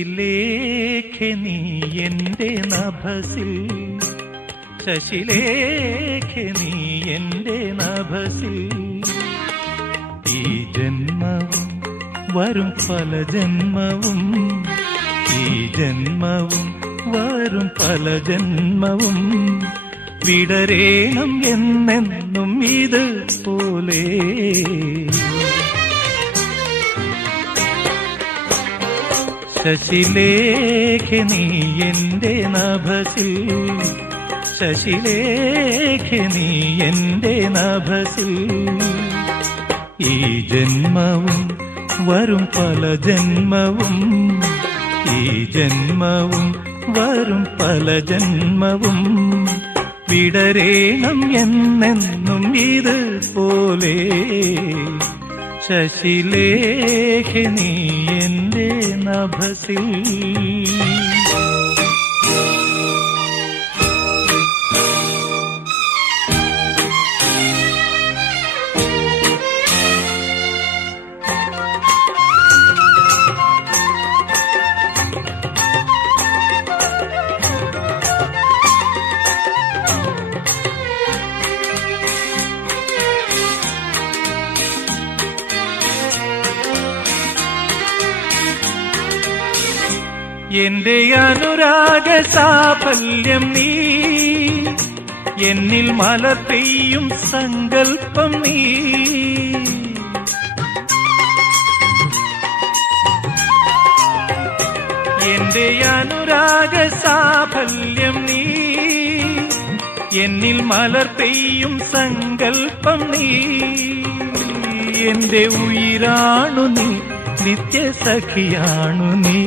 ശശിലേഖേ നീ എന്റെ നഭസിൽ, ശശിലേഖേ നീ എന്റെ നഭസിൽ. ഈ ജന്മവും വരും പല ജന്മവും, ഈ ജന്മവും വരും പല ജന്മവും വിടരേണം എന്നെന്നും ഇത് പോലെ. ശശിലേഖേ നീ എന്റെ നഭസിൽ, ശശിലേഖേ നീ എന്റെ നഭസിൽ. ഈ ജന്മവും വരും പല ജന്മവും, ഈ ജന്മവും വരും പല ജന്മവും വിടരേണം എന്നെന്നും ഇത് പോലെ. ശശിലേഖേ നീ എന്റെ നഭസിൽ. എന്റെ അനുരാഗ സാഫല്യം നീ, എന്നിൽ മലർ പെയ്യും സങ്കൽപ്പം നീ. എന്റെ അനുരാഗ സാഫല്യം നീ, എന്നിൽ മലർ പെയ്യും സങ്കൽപ്പം നീ. എന്റെ ഉയിരാണു നീ, നിത്യസഖിയാണു നീ.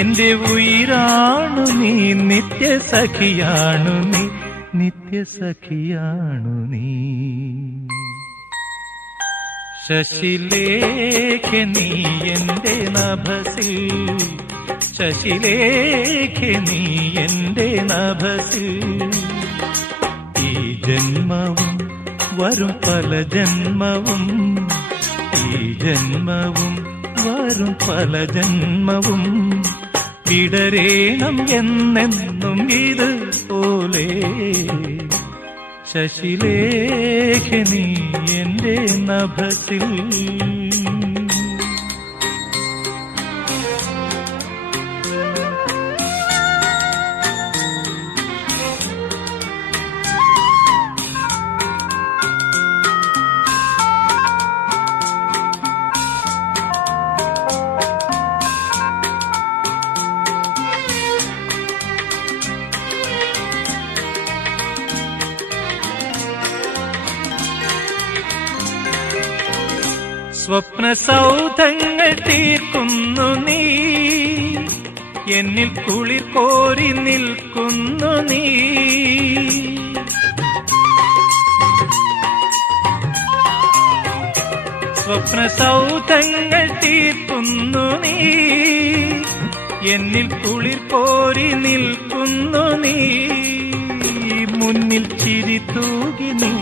എന്റെ ഉയിരാണു നീ, നിത്യസഖിയാണു നീ, നിത്യസഖിയാണു നീ. ശശിലേഖേ നീ എന്റെ നഭസിൽ, ശശിലേഖേ നീ എന്റെ നഭസിൽ. ഈ ജന്മവും വരും പല ജന്മവും, ഈ ജന്മവും വരും പല ജന്മവും വിടരേണം എന്നെന്നും ഇത് പോലെ. ശശിലേഖേ നീ എന്റെ നഭസിൽ. സ്വപ്ന സൗധങ്ങൾ തീർക്കുന്നു നീ, എന്നിൽ കുളിർ കോരി നിൽക്കുന്നു നീ. സ്വപ്ന സൗധങ്ങൾ തീർക്കുന്നു നീ, എന്നിൽ കുളിർ കോരി നിൽക്കുന്നു നീ. മുന്നിൽ ചിരി തൂകി നീ,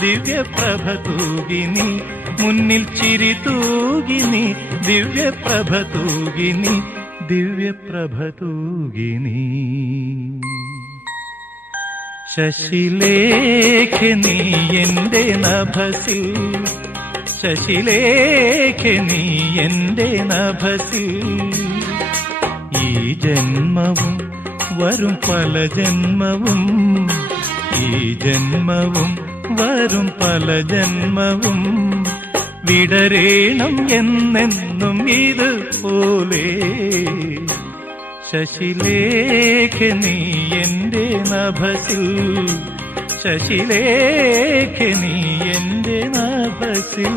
ദിവ്യപ്രഭ തൂകി നീ. മുന്നിൽ ചിരി തൂകി നീ, ദിവ്യപ്രഭ തൂകി നീ, ദിവ്യപ്രഭ തൂകി നീ. ശശിലേഖേ നീ എന്റെ നഭസിൽ, ശശിലേഖേ നീ എന്റെ നഭസിൽ. ഈ ജന്മവും വരും പല ജന്മവും ഈ ജന്മവും വരും പല ജന്മവും വിടരേണം എന്നെന്നും ഇതുപോലെ ശശിലേഖ നീ എന്റെ നഭസിൽ ശശിലേഖ നീ എന്റെ നഭസിൽ